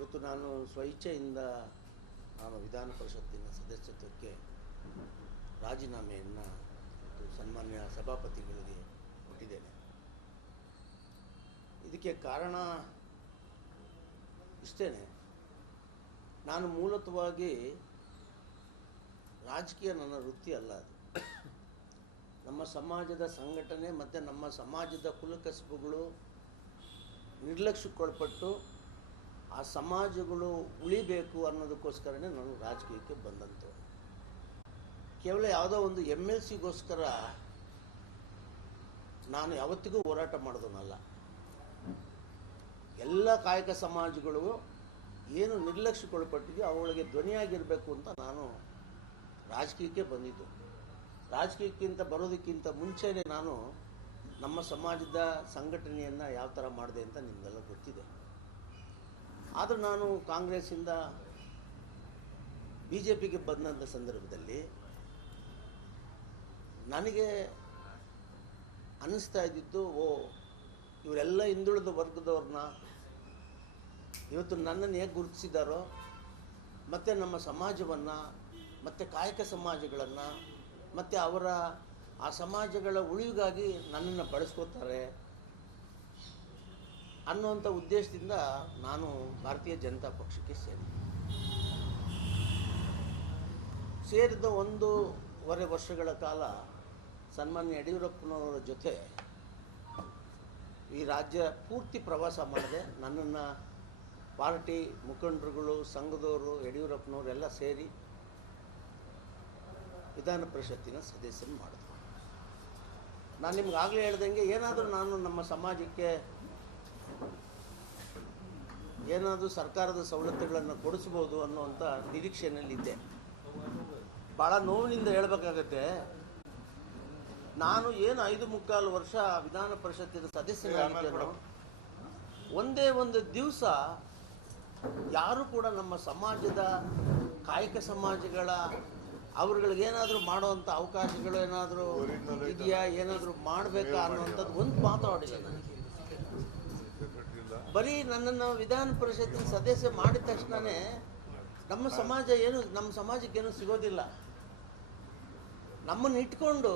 ಇವತ್ತು ನಾನು ಸ್ವಇಚ್ಛೆಯಿಂದ ವಿಧಾನ ಪರಿಷತ್ತಿನ ಸದಸ್ಯತ್ವಕ್ಕೆ ರಾಜೀನಾಮೆಯನ್ನು ಸನ್ಮಾನ್ಯ ಸಭಾಪತಿಗಳಿಗೆ ಕೊಟ್ಟಿದ್ದೇನೆ. ಇದಕ್ಕೆ ಕಾರಣ ಇಷ್ಟೇ, ನಾನು ಮೂಲತಃವಾಗಿ ರಾಜಕೀಯ ನನ್ನ ವೃತ್ತಿ ಅಲ್ಲ. ಅದು ನಮ್ಮ ಸಮಾಜದ ಸಂಘಟನೆ ಮತ್ತು ನಮ್ಮ ಸಮಾಜದ ಕುಲಕಸಬುಗಳು ನಿರ್ಲಕ್ಷ್ಯಕ್ಕೊಳಪಟ್ಟು ಆ ಸಮಾಜಗಳು ಉಳಿಬೇಕು ಅನ್ನೋದಕ್ಕೋಸ್ಕರನೇ ನಾನು ರಾಜಕೀಯಕ್ಕೆ ಬಂದಂಥವು. ಕೇವಲ ಯಾವುದೋ ಒಂದು MLCಗೋಸ್ಕರ ನಾನು ಯಾವತ್ತಿಗೂ ಹೋರಾಟ ಮಾಡೋದನ್ನಲ್ಲ. ಎಲ್ಲ ಕಾಯಕ ಸಮಾಜಗಳು ಏನು ನಿರ್ಲಕ್ಷ್ಯಕ್ಕೊಳಪಟ್ಟಿದೆಯೋ ಅವುಗಳಿಗೆ ಧ್ವನಿಯಾಗಿರಬೇಕು ಅಂತ ನಾನು ರಾಜಕೀಯಕ್ಕೆ ಬಂದಿದ್ದು. ರಾಜಕೀಯಕ್ಕಿಂತ ಬರೋದಕ್ಕಿಂತ ಮುಂಚೆನೇ ನಾನು ನಮ್ಮ ಸಮಾಜದ ಸಂಘಟನೆಯನ್ನು ಯಾವ ಥರ ಮಾಡಿದೆ ಅಂತ ನಿಮಗೆಲ್ಲ ಗೊತ್ತಿದೆ. ಆದರೂ ನಾನು ಕಾಂಗ್ರೆಸ್ಸಿಂದ BJPಗೆ ಬಂದಂಥ ಸಂದರ್ಭದಲ್ಲಿ ನನಗೆ ಅನ್ನಿಸ್ತಾ ಇದ್ದಿದ್ದು, ಇವರೆಲ್ಲ ಹಿಂದುಳಿದ ವರ್ಗದವ್ರನ್ನ ಇವತ್ತು ನನ್ನನ್ನು ಹೇಗೆ ಗುರುತಿಸಿದಾರೋ ಮತ್ತು ನಮ್ಮ ಸಮಾಜವನ್ನು ಮತ್ತು ಕಾಯಕ ಸಮಾಜಗಳನ್ನು ಮತ್ತು ಅವರ ಆ ಸಮಾಜಗಳ ಉಳಿವಿಗಾಗಿ ನನ್ನನ್ನು ಬಳಸ್ಕೋತಾರೆ ಅನ್ನುವಂಥ ಉದ್ದೇಶದಿಂದ ನಾನು ಭಾರತೀಯ ಜನತಾ ಪಕ್ಷಕ್ಕೆ ಸೇರಿದ 1.5 ವರ್ಷಗಳ ಕಾಲ ಸನ್ಮಾನ್ಯ ಯಡಿಯೂರಪ್ಪನವರ ಜೊತೆ ಈ ರಾಜ್ಯ ಪೂರ್ತಿ ಪ್ರವಾಸ ಮಾಡಿದೆ. ನನ್ನನ್ನು ಪಾರ್ಟಿ ಮುಖಂಡರುಗಳು, ಸಂಘದವರು, ಯಡಿಯೂರಪ್ಪನವರೆಲ್ಲ ಸೇರಿ ವಿಧಾನ ಪರಿಷತ್ತಿನ ಸದಸ್ಯರು ಮಾಡಿದ್ರು. ನಾನು ನಿಮ್ಗೆ ಆಗಲೇ ಹೇಳ್ದಂಗೆ ಏನಾದರೂ ನಾನು ನಮ್ಮ ಸಮಾಜಕ್ಕೆ ಏನಾದರೂ ಸರ್ಕಾರದ ಸವಲತ್ತುಗಳನ್ನು ಕೊಡಿಸ್ಬೋದು ಅನ್ನುವಂಥ ನಿರೀಕ್ಷೆಯಲ್ಲಿದ್ದೆ. ಭಾಳ ನೋವಿನಿಂದ ಹೇಳಬೇಕಾಗತ್ತೆ, ನಾನು ಏನು 5.25 ವರ್ಷ ವಿಧಾನ ಪರಿಷತ್ತಿನ ಸದಸ್ಯನಾಗಿದ್ದೇನೋ ಒಂದೇ ಒಂದು ದಿವಸ ಯಾರೂ ಕೂಡ ನಮ್ಮ ಸಮಾಜದ ಕಾಯಕ ಸಮಾಜಗಳ ಅವ್ರುಗಳಿಗೇನಾದರೂ ಮಾಡೋವಂಥ ಅವಕಾಶಗಳು ಏನಾದರೂ ಇದೆಯಾ, ಏನಾದರೂ ಮಾಡಬೇಕಾ ಅನ್ನುವಂಥದ್ದು ಒಂದು ಮಾತಾಡಿಲ್ಲ. ನನಗೆ ಬರೀ ನನ್ನನ್ನು ವಿಧಾನ ಪರಿಷತ್ತಿನ ಸದಸ್ಯ ಮಾಡಿದ ತಕ್ಷಣವೇ ನಮ್ಮ ಸಮಾಜಕ್ಕೇನು ಸಿಗೋದಿಲ್ಲ. ನಮ್ಮನ್ನು ಇಟ್ಕೊಂಡು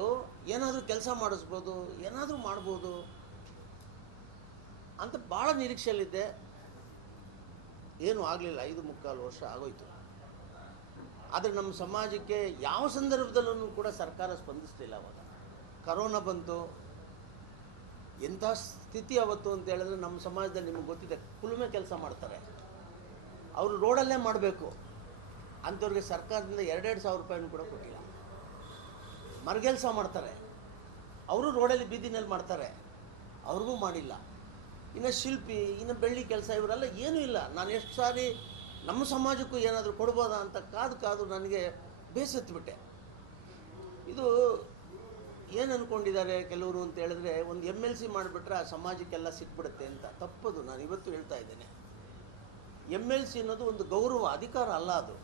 ಏನಾದರೂ ಕೆಲಸ ಮಾಡಿಸ್ಬೋದು, ಏನಾದರೂ ಮಾಡ್ಬೋದು ಅಂತ ಭಾಳ ನಿರೀಕ್ಷೆಯಲ್ಲಿದ್ದೆ. ಏನೂ ಆಗಲಿಲ್ಲ. 5.25 ವರ್ಷ ಆಗೋಯ್ತು. ಆದರೆ ನಮ್ಮ ಸಮಾಜಕ್ಕೆ ಯಾವ ಸಂದರ್ಭದಲ್ಲೂ ಕೂಡ ಸರ್ಕಾರ ಸ್ಪಂದಿಸಲಿಲ್ಲ. ಅವಾಗ ಕರೋನಾ ಬಂತು. ಎಂಥ ಸ್ಥಿತಿ ಅವತ್ತು ಅಂತ ಹೇಳಿದ್ರೆ, ನಮ್ಮ ಸಮಾಜದಲ್ಲಿ ನಿಮಗೆ ಗೊತ್ತಿದೆ, ಕುಲುಮೆ ಕೆಲಸ ಮಾಡ್ತಾರೆ, ಅವರು ರೋಡಲ್ಲೇ ಮಾಡಬೇಕು. ಅಂಥವ್ರಿಗೆ ಸರ್ಕಾರದಿಂದ 2,000 ರೂಪಾಯಿನೂ ಕೂಡ ಕೊಟ್ಟಿಲ್ಲ. ಮರಗೆಲ್ಸ ಮಾಡ್ತಾರೆ, ಅವರು ರೋಡಲ್ಲಿ ಬೀದಿನಲ್ಲಿ ಮಾಡ್ತಾರೆ, ಅವ್ರಿಗೂ ಮಾಡಿಲ್ಲ. ಇನ್ನು ಶಿಲ್ಪಿ, ಇನ್ನು ಬೆಳ್ಳಿ ಕೆಲಸ, ಇವರೆಲ್ಲ ಏನೂ ಇಲ್ಲ. ನಾನು ಎಷ್ಟು ಸಾರಿ ನಮ್ಮ ಸಮಾಜಕ್ಕೂ ಏನಾದರೂ ಕೊಡ್ಬೋದಾ ಅಂತ ಕಾದು ನನಗೆ ಬೇಸತ್ಬಿಟ್ಟೆ. ಇದು ಏನು ಅಂದ್ಕೊಂಡಿದ್ದಾರೆ ಕೆಲವರು ಅಂತ ಹೇಳಿದ್ರೆ, ಒಂದು MLC ಮಾಡಿಬಿಟ್ರೆ ಆ ಸಮಾಜಕ್ಕೆಲ್ಲ ಸಿಕ್ಬಿಡುತ್ತೆ ಅಂತ. ತಪ್ಪದು. ನಾನು ಇವತ್ತು ಹೇಳ್ತಾ ಇದ್ದೇನೆ, MLC ಅನ್ನೋದು ಒಂದು ಗೌರವ, ಅಧಿಕಾರ ಅಲ್ಲ. ಅದು